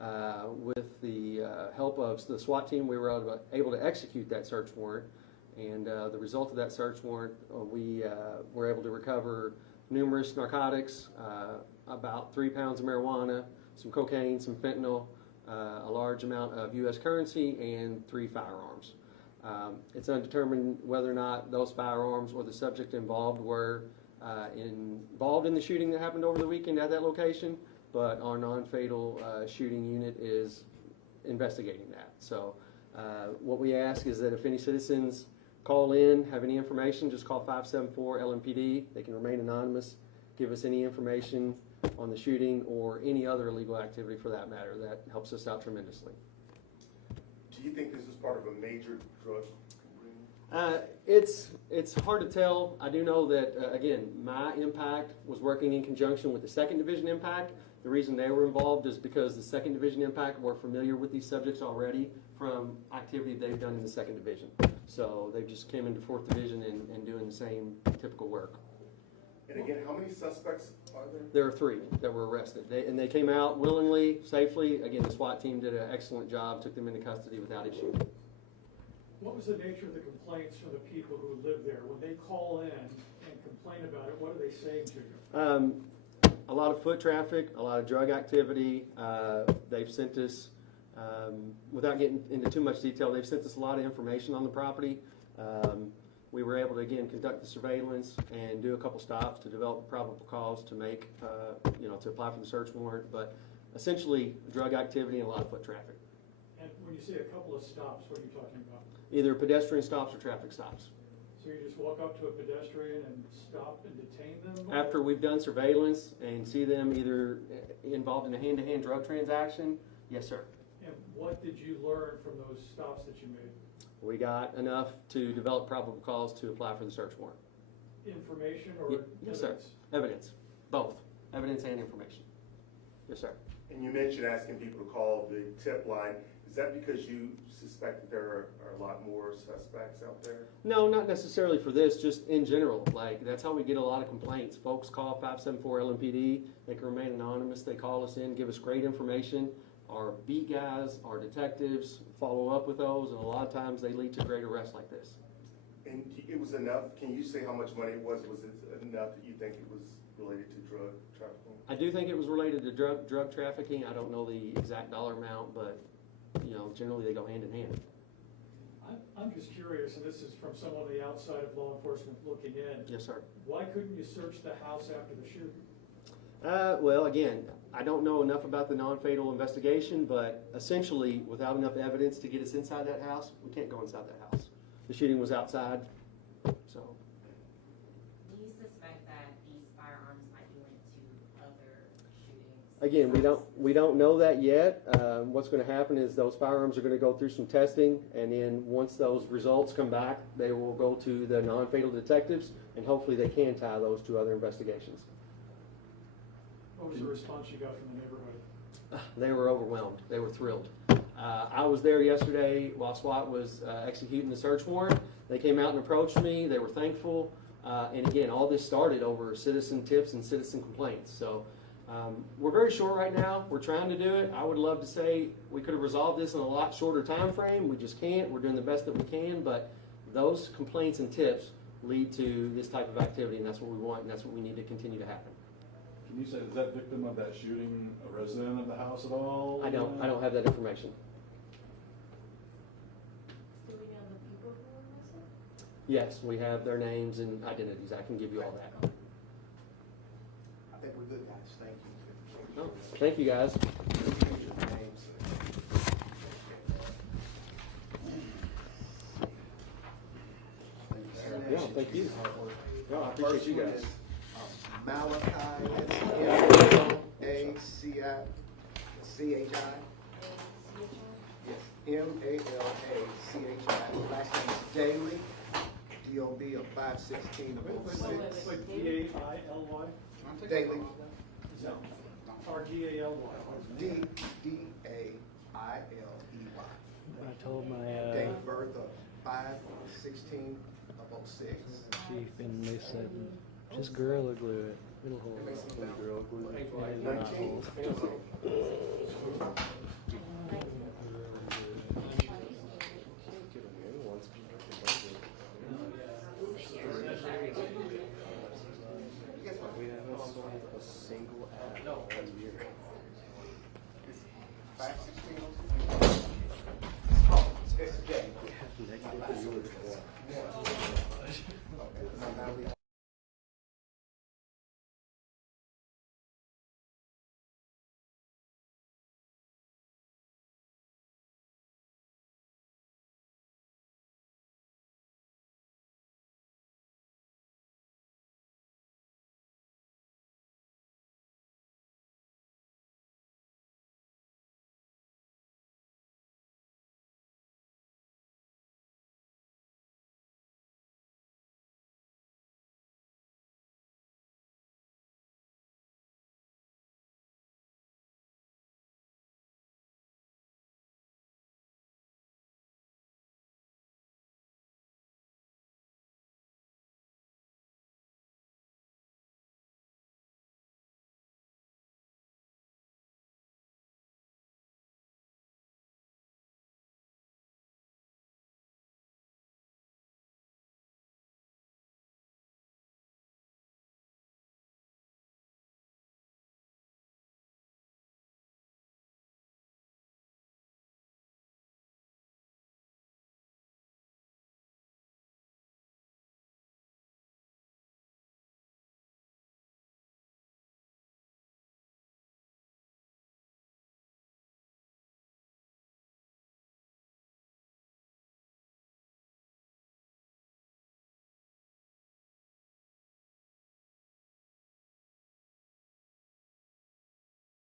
With the help of the SWAT team, we were able to execute that search warrant. And the result of that search warrant, we were able to recover numerous narcotics, about 3 pounds of marijuana, some cocaine, some fentanyl, a large amount of U.S. currency, and 3 firearms. It's undetermined whether or not those firearms or the subject involved were involved in the shooting that happened over the weekend at that location, but our non-fatal shooting unit is investigating that. So what we ask is that if any citizens call in, have any information, just call 574-LMPD. They can remain anonymous, give us any information on the shooting or any other illegal activity for that matter. That helps us out tremendously. Do you think this is part of a major drug ring? It's hard to tell. I do know that, again, my impact was working in conjunction with the 2nd Division impact. The reason they were involved is because the 2nd Division impact were familiar with these subjects already from activity they've done in the 2nd Division. So they just came into 4th Division and doing the same typical work. And again, how many suspects are there? There are 3 that were arrested. They came out willingly, safely. Again, the SWAT team did an excellent job, took them into custody without issue. What was the nature of the complaints from the people who live there? When they call in and complain about it, what are they saying to you? A lot of foot traffic, a lot of drug activity. They've sent us, without getting into too much detail, they've sent us a lot of information on the property. We were able to, again, conduct the surveillance and do a couple stops to develop probable cause to make, to apply for the search warrant. But essentially, drug activity and a lot of foot traffic. And when you say a couple of stops, what are you talking about? Either pedestrian stops or traffic stops. So you just walk up to a pedestrian and stop and detain them? After we've done surveillance and see them either involved in a hand-to-hand drug transaction, yes, sir. And what did you learn from those stops that you made? We got enough to develop probable cause to apply for the search warrant. Information or yes, evidence? Sir. Evidence. Both. Evidence and information. Yes, sir. And you mentioned asking people to call the tip line. Is that because you suspect that there are a lot more suspects out there? No, not necessarily for this, just in general. Like, that's how we get a lot of complaints. Folks call 574-LMPD. They can remain anonymous. They call us in, give us great information. Our beat guys, our detectives follow up with those, and a lot of times they lead to great arrests like this. And it was enough? Can you say how much money it was? Was it enough that you think it was related to drug trafficking? I do think it was related to drug trafficking. I don't know the exact dollar amount, but generally they go hand in hand. I'm just curious, and this is from someone on the outside of law enforcement looking in. Yes, sir. Why couldn't you search the house after the shooting? Well, again, I don't know enough about the non-fatal investigation, but essentially, without enough evidence to get us inside that house, we can't go inside that house. The shooting was outside, so. Do you suspect that these firearms might be linked to other shootings? Again, we don't know that yet. What's going to happen is those firearms are going to go through some testing, and then once those results come back, they will go to the non-fatal detectives, and hopefully they can tie those to other investigations. What was the response you got from the neighborhood? They were overwhelmed. They were thrilled. I was there yesterday while SWAT was executing the search warrant. They came out and approached me. They were thankful. And again, all this started over citizen tips and citizen complaints. So we're very short right now. We're trying to do it. I would love to say we could have resolved this in a lot shorter time frame. We just can't. We're doing the best that we can. But those complaints and tips lead to this type of activity, and that's what we want, and that's what we need to continue to happen. Can you say, is that victim of that shooting a resident of the house at all? I don't have that information. Do we know the people who were arrested? Yes, we have their names and identities. I can give you all that. I think we're good, guys. Thank you. Oh, thank you, guys. Yeah, thank you. No, I appreciate you guys. Malachi, M-A-L-A-C-I, C-H-I. Yes, M-A-L-A-C-H-I. Last name is Daly, D-O-B of 516 of 06. Like D-A-I-L-Y? Daly, Or D-A-L-Y? D-D-A-I-L-E-Y. I told my Date of birth of 5/16 of 06. chief, and they said, just Gorilla Glue it. It'll hold. Gorilla Glue it.